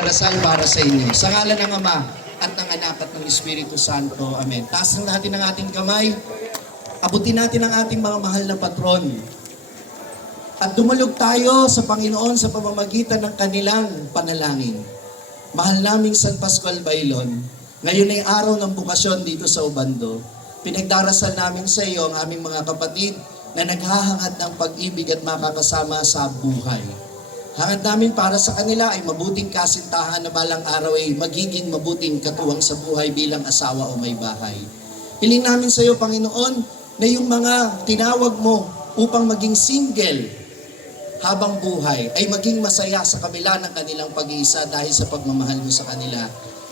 magdarasal para sa inyo. Sa ngalan ng Ama at ng Anak at ng Espiritu Santo. Amen. Taas natin ang ating kamay. Abutin natin ang ating mga mahal na patron. At dumalog tayo sa Panginoon sa pamamagitan ng kanilang panalangin. Mahal naming San Pascual Bailon, ngayon ay araw ng bukasyon dito sa Ubando. Pinagdarasal namin sa iyo ang aming mga kapatid na naghahangad ng pag-ibig at makakasama sa buhay. Hangad namin para sa kanila ay mabuting kasintahan na balang araw ay magiging mabuting katuwang sa buhay bilang asawa o may bahay. Hiling namin sa iyo, Panginoon, na yung mga tinawag mo upang maging single habang buhay ay maging masaya sa kabila ng kanilang pag-iisa dahil sa pagmamahal mo sa kanila.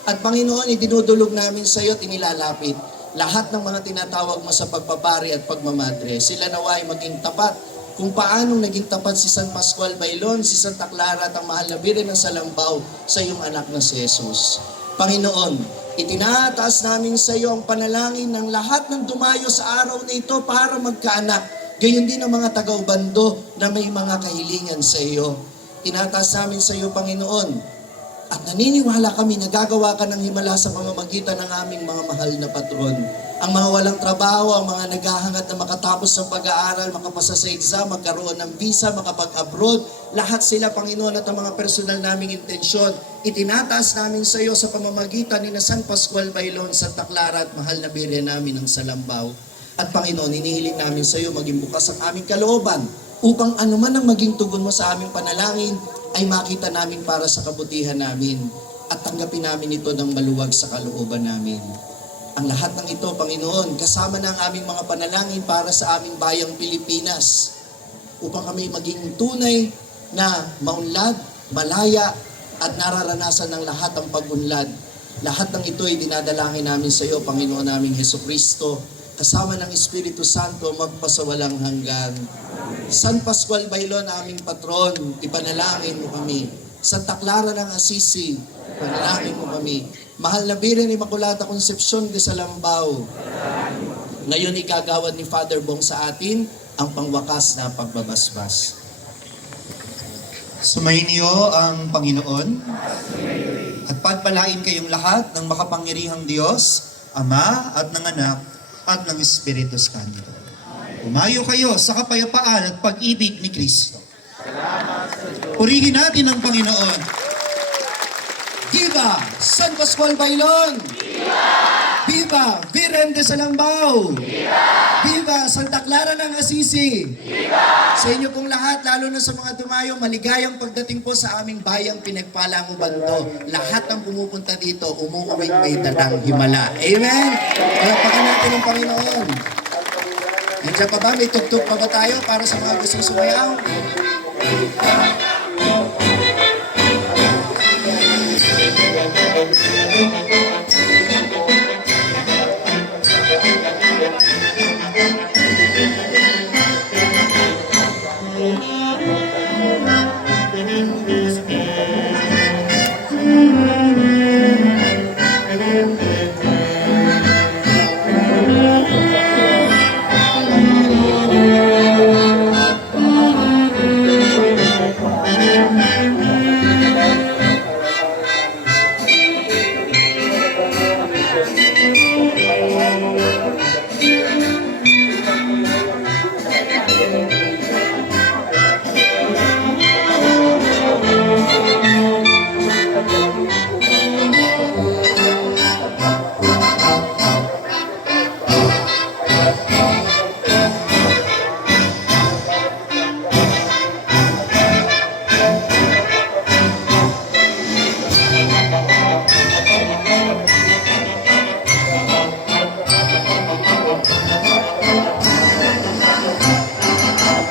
At Panginoon, idinudulog namin sa iyo at inilalapit lahat ng mga tinatawag mo sa pagpapari at pagmamadre. Sila naway maging tapat kung paanong naging tapat si San Pascual Bailon, si Santa Clara at ang mahal na Birhen ng Salambaw sa iyong anak na si Jesus. Panginoon, itinataas namin sa iyo ang panalangin ng lahat ng dumayo sa araw na ito para magkaanak. Gayon din ang mga taga-Ubando na may mga kahilingan sa iyo. Tinataas namin sa iyo, Panginoon, at naniniwala kami na gagawa ka ng himala sa pamamagitan ng aming mga mahal na patron. Ang mga walang trabaho, ang mga naghahangad na makatapos ng pag-aaral, makapasa sa exam, magkaroon ng visa, makapag-abroad, lahat sila, Panginoon, at ang mga personal naming intensyon, itinataas namin sa iyo sa pamamagitan ni na San Pascual Bailon, Santa Clara at mahal na Birhen namin ng Salambaw. At Panginoon, inihiling namin sa iyo maging bukas ang aming kalooban upang anuman ang maging tugon mo sa aming panalangin ay makita namin para sa kabutihan namin at tanggapin namin ito ng maluwag sa kalooban namin. Ang lahat ng ito, Panginoon, kasama na ang aming mga panalangin para sa aming bayang Pilipinas upang kami maging tunay na maunlad, malaya at nararanasan ng lahat ang pag-unlad. Lahat ng ito ay dinadalangin namin sa iyo, Panginoon naming Hesukristo, kasama ng Espiritu Santo magpasawalang hanggan. San Pascual Bailon, aming patron, ipanalangin mo kami. Santa Clara ng Assisi, ipanalangin mo kami. Mahal na Birhen Immaculata Concepcion de Salambaw, ngayon igagawad ni Father Bong sa atin ang pangwakas na pagbabasbas. Sumayin niyo ang Panginoon at pagpalain kayong lahat ng makapangyarihang Diyos, Ama at ng Anak at ng Espiritu Santo. Umayo kayo sa kapayapaan at pag-ibig ni Kristo. Purihin natin ang Panginoon. Viva San Pascual Bailon! Viva! Viva Birhen de Salambaw! Viva! Viva Santa Clara ng Assisi! Viva! Sa inyo pong lahat, lalo na sa mga dumayo, maligayang pagdating po sa aming bayang pinagpalang Ubando. Lahat ng pumupunta dito, umuuwing may dalang himala. Amen? Palapakan natin ang Panginoon. Nandiyan pa ba? May tugtog pa ba tayo para sa mga gustong sumayaw?